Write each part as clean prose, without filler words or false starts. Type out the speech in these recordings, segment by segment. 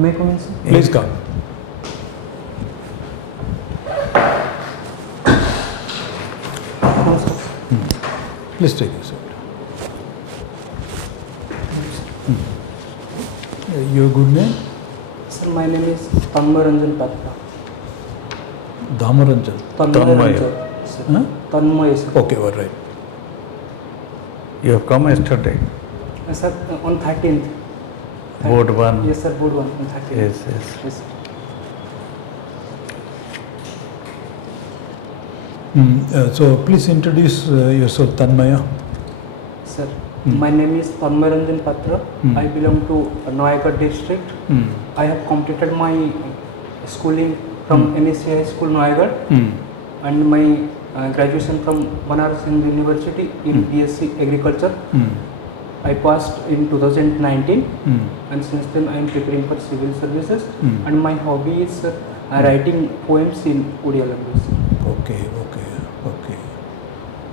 May I come in, sir? Please come. Please take a seat. Your good name? Sir, my name is PATRA. Dhamaranjan. TANMAYA. Sir. TANMAYA, sir. Okay, all right. You have come yesterday. Sir, on 13th. Board 1. Yes, sir, board 1 on 13th. Yes, yes. Yes, sir. So please introduce yourself, Tanmaya. Sir, my name is PATRA. I belong to Noagarh district. I have completed my schooling from NSC High School, Noagarh, and my graduation from Banaras Hindu University in BSc Agriculture. I passed in 2019, and since then I am preparing for civil services. And my hobby is writing poems in Odia language. Okay.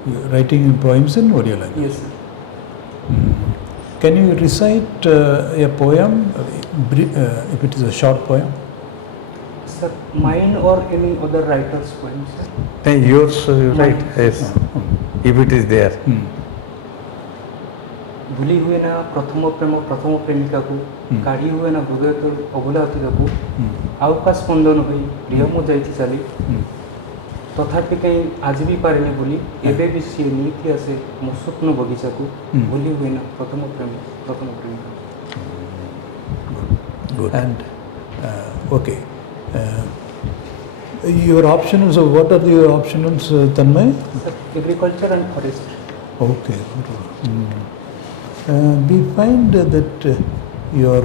You are writing poems in Odia language? Yes, sir. Can you recite a poem, if it is a short poem? Sir, mine or any other writer's poems, sir? Then yours, right? Yes. If it is there. भूली हुए ना प्रथम प्रेम प्रथम प्रेमिका को काढ़ी हुए ना हृदय तो अबुला अतीत को आउका स्पंदन हुई प्रिय मो जाइथि चली तथापि कहीं आज भी पारेनी बोली एबे भी सी नीति आसे मो स्वप्न बगीचा को भूली हुए ना प्रथम प्रेमिका. Good. And okay. Your optionals, what are your optionals, Tanmay? Agriculture and forestry. Okay. We find that your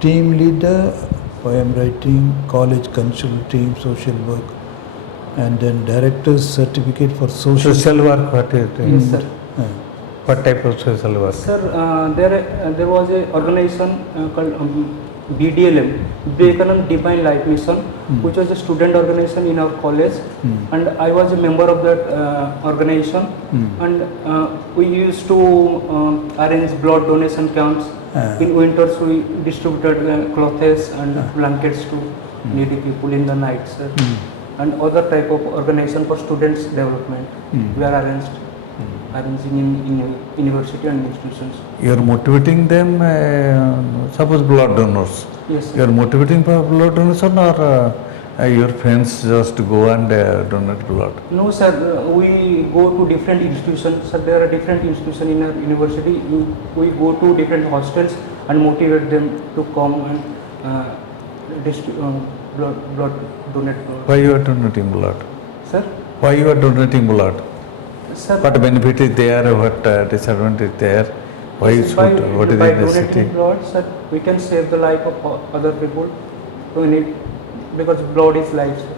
team leader, poem writing, college cultural team, social work, and then director's certificate for Social work, what is it? Yes, sir. What type of social work? Sir, there was a organization called BDLM, Vivekanand Divine Life Mission, which was a student organization in our college, and I was a member of that organization, and we used to arrange blood donation camps. In winters we distributed clothes and blankets to needy people in the night, sir. And other type of organization for students development we are arranging in university and institutions. You are motivating them, suppose blood donors. Yes, sir. You are motivating for blood donation, or your friends just go and donate blood? No, sir. We go to different institutions. Sir, there are different institutions in our university. We go to different hostels and motivate them to come and blood donate. Why you are donating blood? Sir? Why you are donating blood? Sir, What benefit is there? What disadvantage is there? Why you should? What is the by necessity? donating blood, sir, we can save the life of other people who need, because blood is life, sir.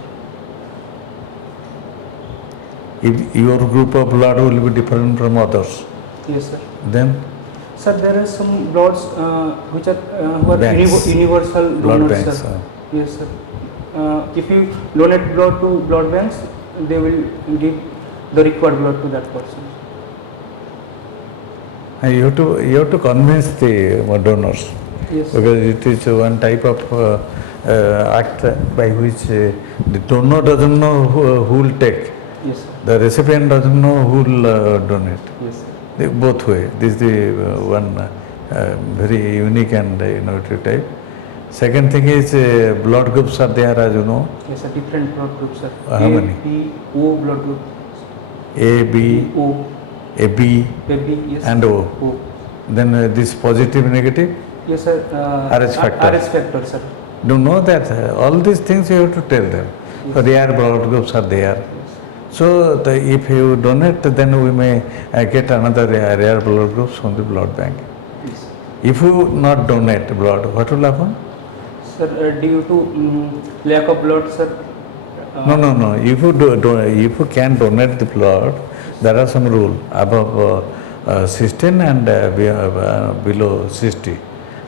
If your group of blood will be different from others, Yes, sir. then Sir, there are some bloods which are Banks. universal blood donors, banks. sir. Yes, sir. If you donate blood to blood banks, they will give the required blood to that person. You have to convince the donors, Yes, sir. because it is one type of act by which the donor doesn't know who will take. Yes, sir. The recipient doesn't know who will donate. Yes, sir. Both way. This is the one very unique and innovative type. Second thing is blood groups are there, as you know. Yes, sir. Different blood groups, sir. How many? A, B, O blood group. A, B, O, AB, AB, yes. and O. O. Then this positive, negative, Yes, sir. RH factor. RH factor, sir. Do know that all these things you have to tell them. So rare blood groups are there. So if you donate, then we may get another rare blood groups from the blood bank. Yes. If you not donate blood, what will happen? Sir, due to lack of blood, sir. No. If you can donate the blood, there are some rule above 16 and below 60,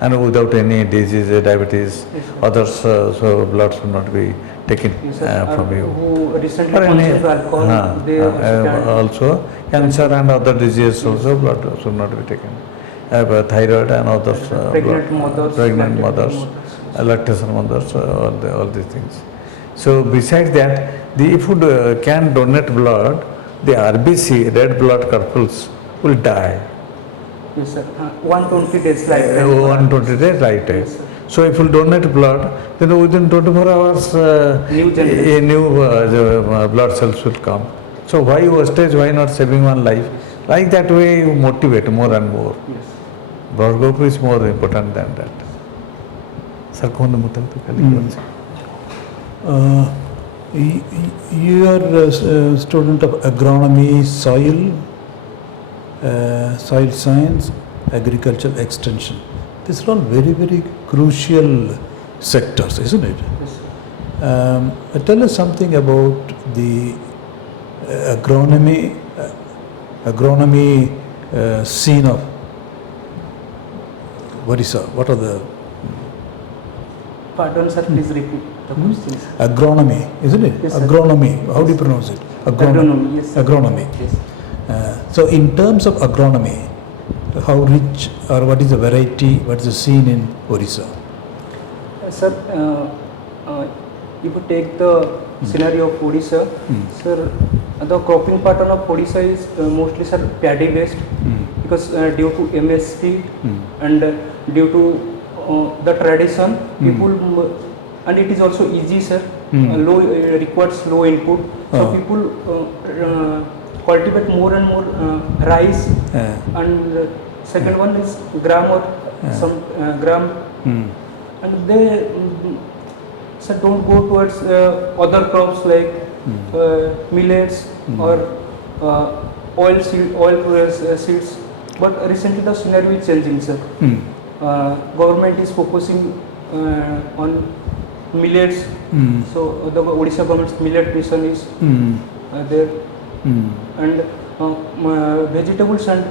and without any disease, diabetes, Yes, others, so blood should not be taken Yes, sir. from you. Who recently Or any, consumed alcohol, they also cancer and other diseases also blood should not be taken. Thyroid and others, pregnant blood, mothers, pregnant lactating mothers, lactation mothers, all these things. So besides that, if you can donate blood, the RBC, red blood corpuscles, will die. Yes, sir. 120 days like 120 days lifetime. Yes, sir. So if you donate blood, then within 24 hours, New generation. a new blood cells will come. So why wastage? Why not saving one life? Like that way, you motivate more and more. Yes. Blood group is more important than that. Sir, कौन मुतल तो खाली कौन सा? You are a student of agronomy, soil science, agricultural extension. These are all very, very crucial sectors, isn't it? Yes, sir. Tell us something about the agronomy scene of Odisha. What are the Pardon, sir. Please repeat the questions. agronomy, isn't it? Yes, sir. Agronomy. How do you pronounce it? Agronomy, yes, sir. Agronomy. Yes. So in terms of agronomy, how rich or what is the variety, what is the scene in Odisha? Sir, if you take the scenario of Odisha, sir, the cropping pattern of Odisha is mostly, sir, paddy based, because due to MSP and due to the tradition, people, and it is also easy, sir, low requires low input, so people cultivate more and more rice, and second one is gram or some gram, and they sir, don't go towards other crops like millets or oil seeds. But recently the scenario is changing, sir. Government is focusing on millets. So the Odisha government's millet mission is there, and vegetables and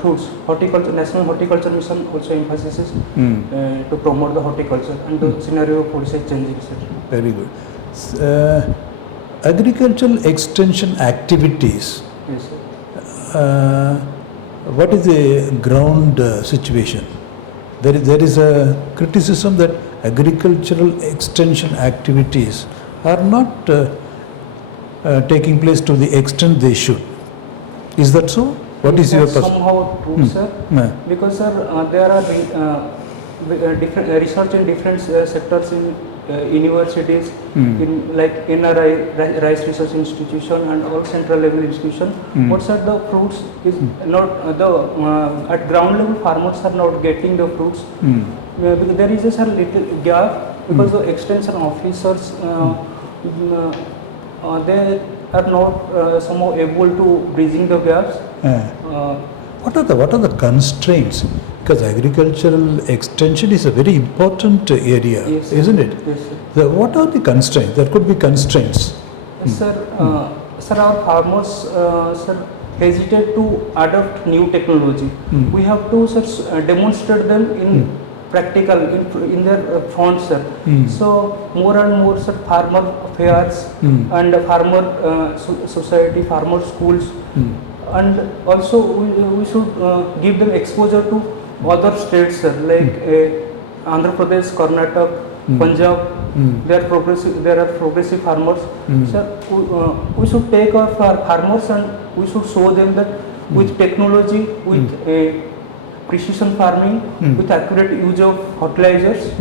fruits. Horticulture, National Horticulture Mission also emphasizes to promote the horticulture, and the scenario of Odisha is changing, sir. Very good. Agricultural extension activities. Yes, sir. What is the ground situation? There is a criticism that agricultural extension activities are not taking place to the extent they should. Is that so? What is your perspective? Somehow true, sir. Because, sir, there are different research in different sectors in universities, in like NRI, Rice Research Institution, and all central level institution. What, sir, the fruits is not at ground level farmers are not getting the fruits. Because there is a, sir, little gap, because the extension officers they are not somehow able to bridging the gaps. What are the constraints? Because agricultural extension is a very important area, Yes, sir. isn't it? Yes, sir. What are the constraints? There could be constraints. Yes, sir. Sir, our farmers, sir, hesitate to adopt new technology. We have to, sir, demonstrate them in practical, in their front, sir. So more and more, sir, farmer fairs and farmer society, farmer schools, and also we should give them exposure to other states, sir, like Andhra Pradesh, Karnataka, Punjab. There are progressive farmers. Sir, we should take our farmers and we should show them that with technology, with precision farming, with accurate use of fertilizers,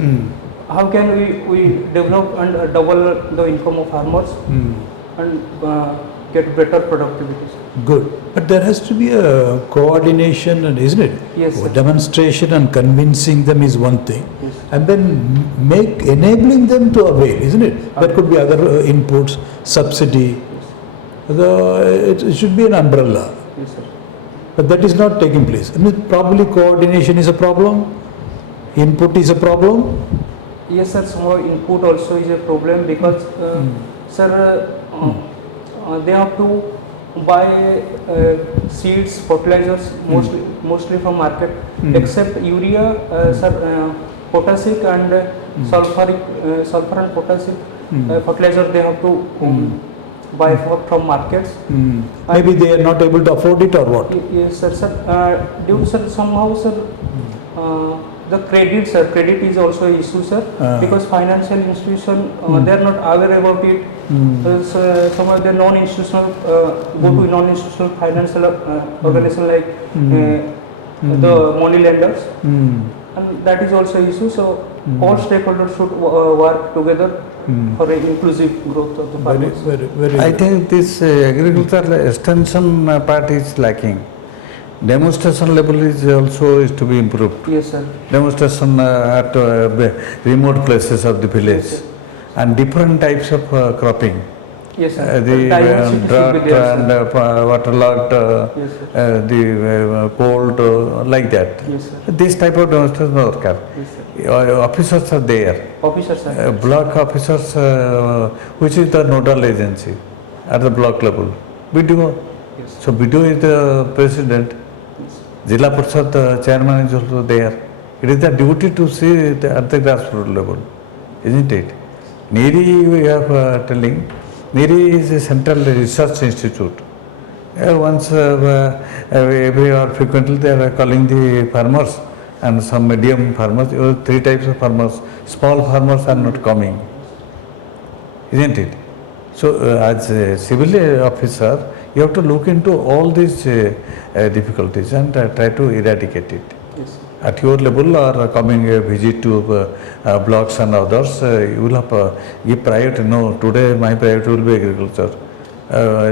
how can we develop and double the income of farmers and get better productivity. Good. But there has to be a coordination, and isn't it? Yes, sir. Demonstration and convincing them is one thing. Yes. And then enabling them to avail, isn't it? There could be other inputs, subsidy. It should be an umbrella. Yes, sir. But that is not taking place. I mean, probably coordination is a problem, input is a problem. Yes, sir. So input also is a problem, because, sir, they have to buy seeds, fertilizers mostly from market, except urea, potassic and sulfur and potassic fertilizer they have to buy from markets. Maybe they are not able to afford it, or what? Yes, sir. Due to, sir, somehow, sir, The credit, sir, credit is also an issue, sir, because financial institution they are not aware about it. So, some of the non-institutional go to non-institutional financial organization like the money lenders, and that is also an issue. So all stakeholders should work together for an inclusive growth of the farmers. Very I think this agricultural extension part is lacking. Demonstration level is to be improved. Yes, sir. Demonstration at remote places of the village, Yes, and different types of cropping. Yes, sir. The Diversity should drought be there, and sir. waterlogged, Yes, sir. the cold, like that. Yes, sir. This type of demonstration are occur. Yes, sir. Officers are there. Officers, sir. Block officers, which is the nodal agency at the block level. BDO. Yes. So BDO is the president. Yes. Jilla Parishad chairman is also there. It is the duty to see it at the grassroots level, isn't it? NIRI, we have telling, NIRI is a central research institute. Once every hour frequently they are calling the farmers and some medium farmers, three types of farmers. Small farmers are not coming, isn't it? So as a civil officer, you have to look into all these difficulties and try to eradicate it. Yes. At your level or coming a visit to blocks and others, you will have give priority. No, today my priority will be agriculture.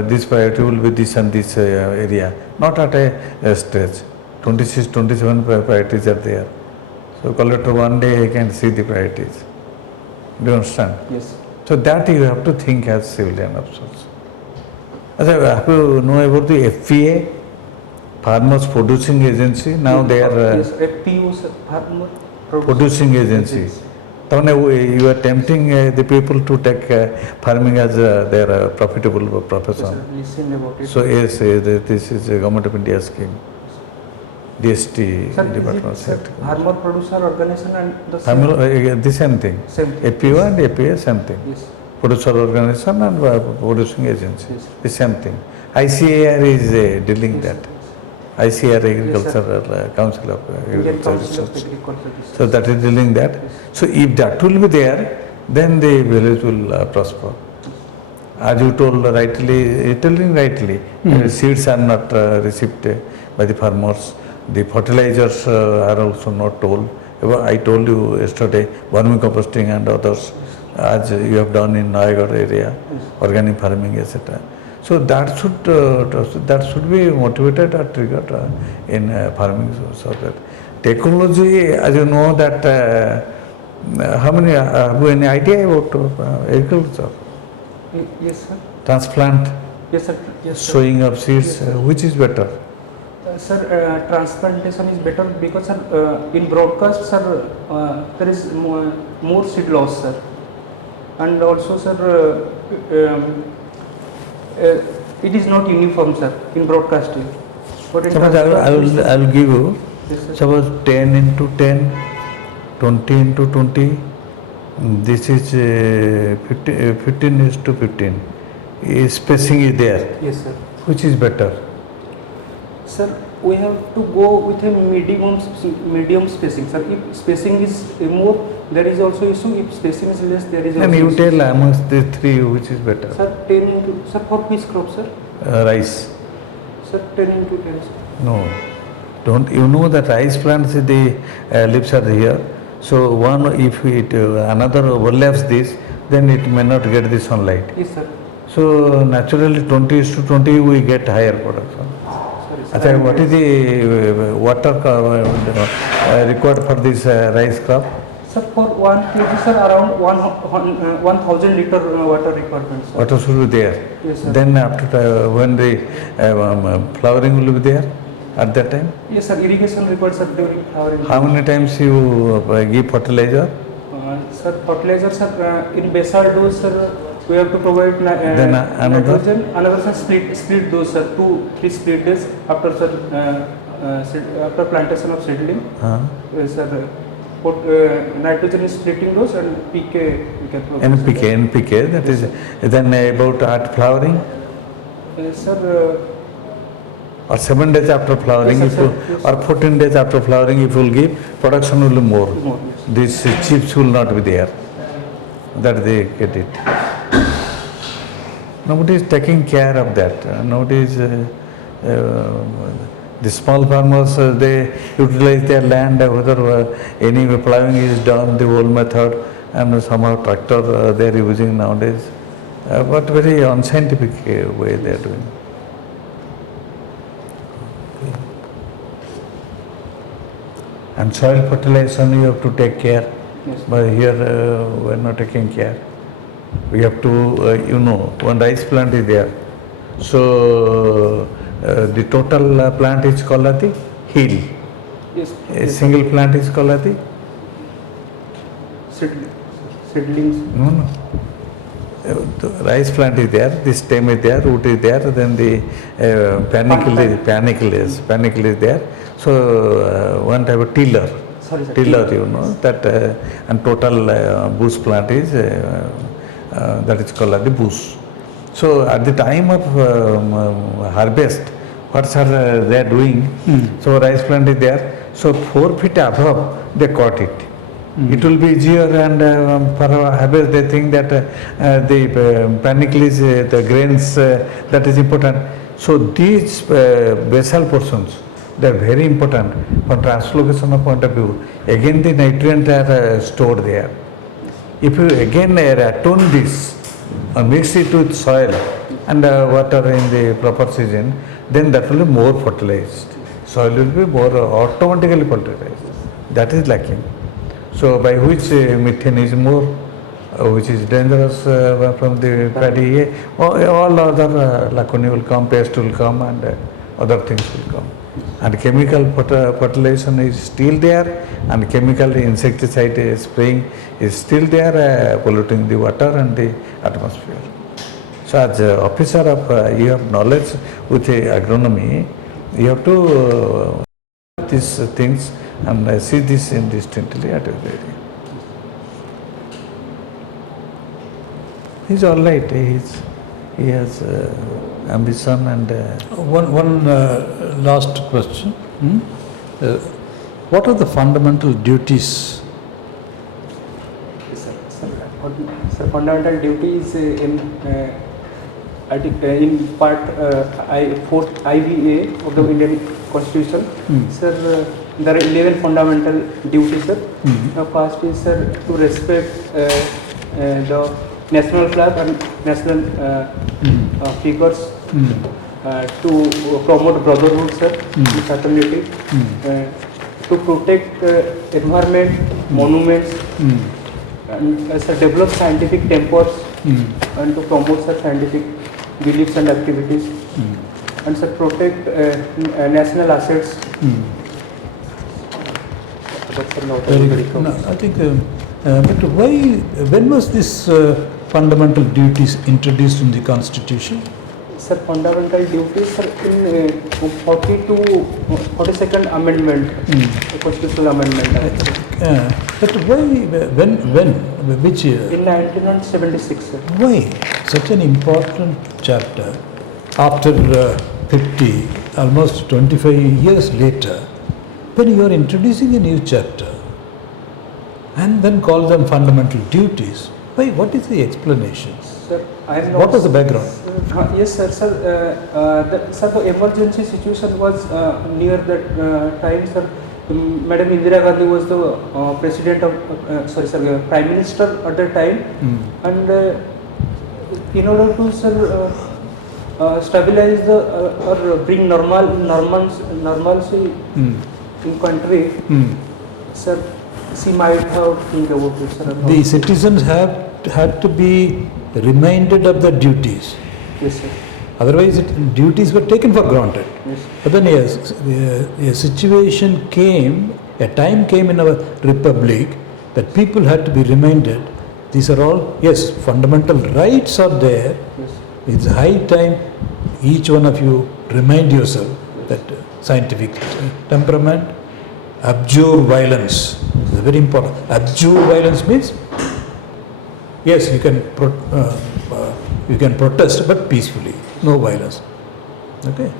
This priority will be this and this area. Not at a stretch. 26, 27 priorities are there. So collector one day he can see the priorities. Do you understand? Yes. So that you have to think as civilian officers. Have you know about the FPA, Farmers Producing Agency? Now they are Yes, FPU, sir, farmer producing agency. You are tempting the people to take farming as their profitable profession. Listen about it. So yes, this is a Government of India scheme. DST, Sir, Department of is it, State. farmer producer organization and the same? The same thing. Same thing. FPO and APA, same thing. Yes. Producer organization and producing agency, Yes. the same thing. ICAR is dealing Yes, that. yes. ICR Agricultural Council of Indian Agriculture Council of Research. Agriculture Research. So that is dealing that. Yes. So if that will be there, then the village will prosper. As you told rightly, telling rightly, seeds are not received by the farmers. The fertilizers are also not told. I told you yesterday, vermicomposting and others, as you have done in Nayagad area, organic farming, etc. So that should be motivated or triggered in farming. So that technology, as you know, that how many have you any idea about agriculture? Yes, sir. Transplant, Yes, sir. Yes, sir. sowing of seeds, Yes, sir. which is better? Sir, transplantation is better because, sir, in broadcast, sir, there is more seed loss, sir, and also, sir, it is not uniform, sir, in broadcasting. But in Suppose I will give you, yes, sir. suppose 10 into 10, 20 into 20, this is 15 is to 15. Spacing is there. Yes, sir. Which is better? Sir, we have to go with a medium spacing, sir. If spacing is more, there is also issue. If spacing is less, there is also And you issue. tell amongst the three which is better? Sir, 10 into, sir, for which crop, sir? Rice. Sir, 10 into 10, sir. No. Don't you know that rice plants, the leaves are here. So one, if it another overlaps this, then it may not get the sunlight. Yes, sir. So naturally 20 is to 20 we get higher production. Sorry, sir. What is the water required for this rice crop? Sir, for 1 kg, sir, around 1,000 liter water requirement, sir. Water should be there. Yes, sir. Then after when the flowering will be there at that time? Yes, sir. Irrigation required, sir, during flowering. How many times you give fertilizer? Sir, fertilizer, sir, in basal dose, sir, we have to provide Then another? nitrogen. Another, sir, split dose, sir, 2-3 split days after, sir, after plantation of seedling. Sir, put nitrogen is splitting dose and PK we can provide. NPK, that is then about at flowering? Sir, or 7 days after flowering, Yes, if sir, you, yes. or 14 days after flowering, if you will give, production will be more. More, yes. These chips will not be there. That they get it. Nobody is taking care of that. Nobody is. The small farmers, they utilize their land, whether any plowing is done, the old method, and somehow tractor they are using nowadays. But very unscientific way they are doing. And soil fertilization you have to take care. Yes. But here we are not taking care. We have to, one rice plant is there. So the total plant is called as the hill. Yes. A single plant is called as the Seedlings. no. The rice plant is there, the stem is there, root is there, then the panicle is there. So one type of tiller, Sorry, sir. tiller, that and total bush plant is that is called as the bush. So at the time of harvest, what are they doing? So rice plant is there. So 4 feet above they caught it. It will be easier, and for harvest they think that the panicle is the grains that is important. So these basal portions, they are very important from translocation point of view. Again the nutrients are stored there. If you again attune this, mix it with soil and water in the proper season, then that will be more fertilized. Soil will be more automatically fertilized. That is lacking. So by which methane is more, which is dangerous from the paddy, all other lacunae will come, pest will come, and other things will come. And chemical fertilization is still there, and chemical insecticide spraying is still there, polluting the water and the atmosphere. So as an officer of, you have knowledge with agronomy, you have to these things and see this indistinctly at every area. He's all right. He has ambition and. One last question. What are the fundamental duties? Sir, fundamental duties in part 4th IVA of the Indian Constitution. Sir, there are 11 fundamental duties, sir. The first is, sir, to respect the national flag and national figures, to promote brotherhood, sir, fraternity, to protect environment, monuments, and develop scientific tempers, and to promote scientific beliefs and activities, and protect national assets. Very good. No, I think, but why? When was this fundamental duties introduced in the Constitution? Sir, fundamental duties, sir, in 42nd Amendment, Constitutional Amendment. But why? When? Which year? In 1976, sir. Why such an important chapter after 50, almost 25 years later, when you are introducing a new chapter and then call them fundamental duties? Why? What is the explanation? Sir, I am not. What was the background? Yes, sir. The emergency situation was near that time, sir. Madam Indira Gandhi was the president of, Prime Minister at that time, and in order to, sir, stabilize the or bring normalcy in country, sir, she might have think about it, sir. The citizens had to be reminded of the duties. Yes, sir. Otherwise, duties were taken for granted. Yes. But then, yes, a situation came, a time came in our republic that people had to be reminded. These are all, yes, fundamental rights are there. Yes. It's high time each one of you remind yourself that scientific temperament, abjure violence. This is very important. Abjure violence means, yes, you can protest, but peacefully, no violence. Okay.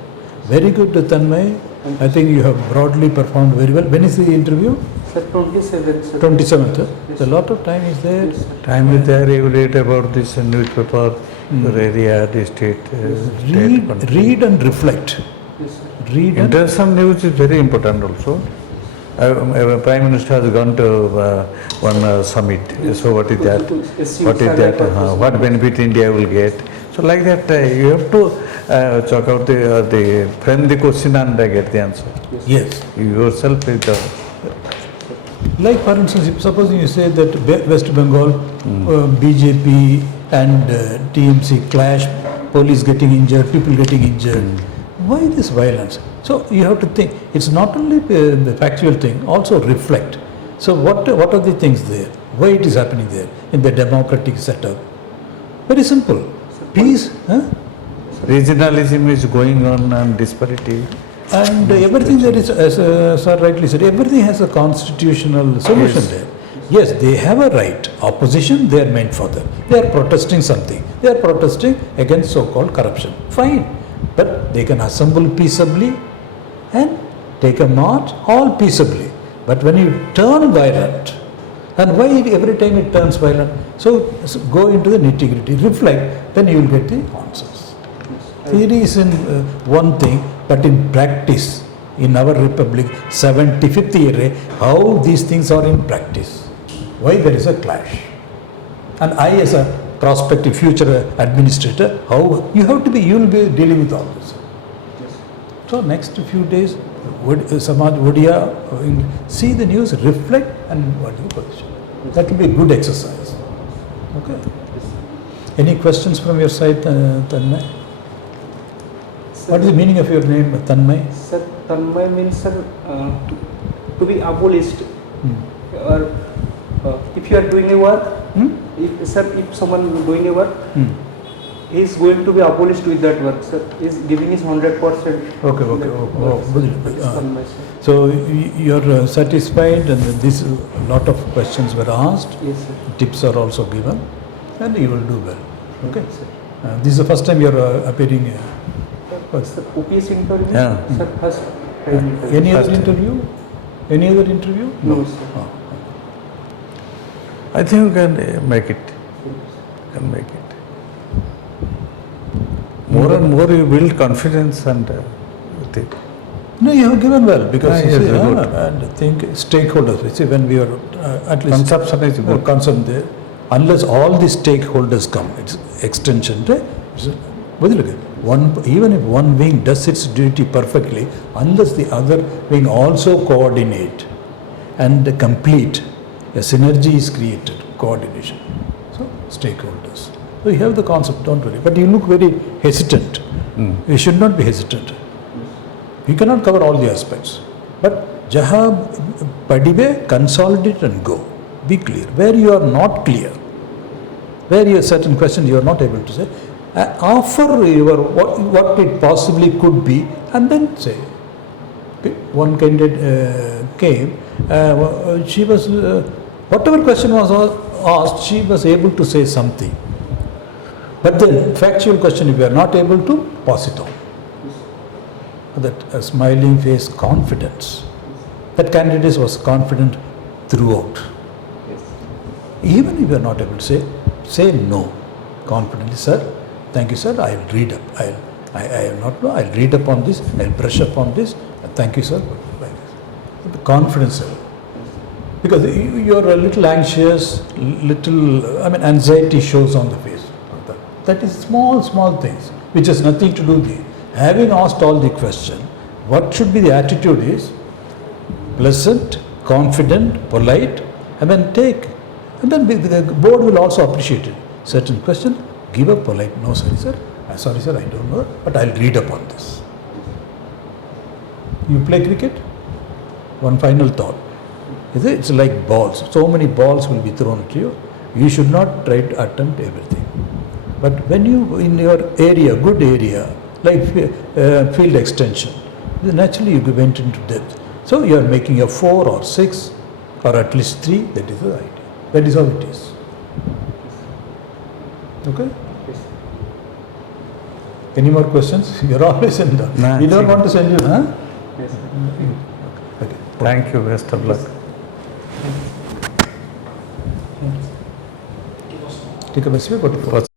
Very good, Tanmay. I think you have broadly performed very well. When is the interview? Sir, 27th. Sir. 27th. Yes, So a lot of time is there. Yes, sir. Time is there, you read about this newspaper, your area, the state, state country. Read and reflect. Yes, sir. Read and International news is very important also. Prime Minister has gone to one summit. So what is that? What is that? What benefit India will get? So like that, you have to check out the frame the question and get the answer. yes. You yourself is the Like for instance, if supposing you say that West Bengal, BJP and TMC clash, police getting injured, people getting injured. Why this violence? So you have to think. It's not only the factual thing, also reflect. So what are the things there? Why it is happening there in the democratic setup? Very simple. Peace, regionalism is going on and disparity. and everything there is, as sir rightly said, everything has a constitutional solution Yes. there. Yes, they have a right. Opposition, they are meant for them. They are protesting something. They are protesting against so-called corruption. Fine. But they can assemble peaceably and take a march, all peaceably. But when you turn violent, and why every time it turns violent? So go into the nitty-gritty, reflect, then you will get the answers. Theory is in one thing, but in practice, in our republic, 75th year, how these things are in practice. Why there is a clash? And I as a prospective future administrator, how you have to be, you will be dealing with all this. So next few days, Samaj Vodia, see the news, reflect and what is the position. That will be a good exercise. Okay. Any questions from your side, Tanmay? What is the meaning of your name, Tanmay? Sir, Tanmay means, sir, to be abolished. Or if you are doing a work, if someone is doing a work, he is going to be abolished with that work, sir. He is giving his 100%. Okay. Tanmay, sir. So you are satisfied, and this lot of questions were asked. Yes, sir. Tips are also given, and you will do well. Okay. Sir. This is the first time you are appearing. Sir, OPS interview? Yeah. Sir, first time interview. Any other First. interview? Any other interview? No, sir. Oh. I think you can make it. Can make it. More and more you build confidence and with it. No, you have given well because Ah, you yes, see, good. and think stakeholders. You see, when we are at least Consumption is good. concerned there, unless all the stakeholders come, it's extension. Even if one wing does its duty perfectly, unless the other wing also coordinate and complete, a synergy is created, coordination. So, stakeholders. So, you have the concept, don't worry. But you look very hesitant. You should not be hesitant. You cannot cover all the aspects. But, jaha padibe, consolidate and go. Be clear. Where you are not clear, where you have certain questions you are not able to say, offer your what it possibly could be, and then say. One candidate came, she was, whatever question was asked, she was able to say something. But then, factual question, if you are not able to, pass it on. That smiling face, confidence. That candidate was confident throughout. Even if you are not able to say no confidently, sir. Thank you, sir. I will read up. I will not know. I will read up on this. I will brush up on this. Thank you, sir. Like this. The confidence level. Because you are a little anxious, anxiety shows on the face. That is small things, which has nothing to do with it. Having asked all the question, what should be the attitude is pleasant, confident, polite, and then take. And then the board will also appreciate it. Certain question, give a polite, no sorry sir, I don't know, but I'll read up on this. You play cricket? One final thought. It's like balls. So many balls will be thrown at you. You should not try to attempt everything. But when you, in your area, good area, like field extension, then naturally you went into depth. So you are making a 4 or 6 or at least 3, that is the idea. That is how it is. Okay? Any more questions? You're always in the. Nah, We don't see. want to send you, huh? Yes, sir. Okay. Thank you, best of luck. Take a message.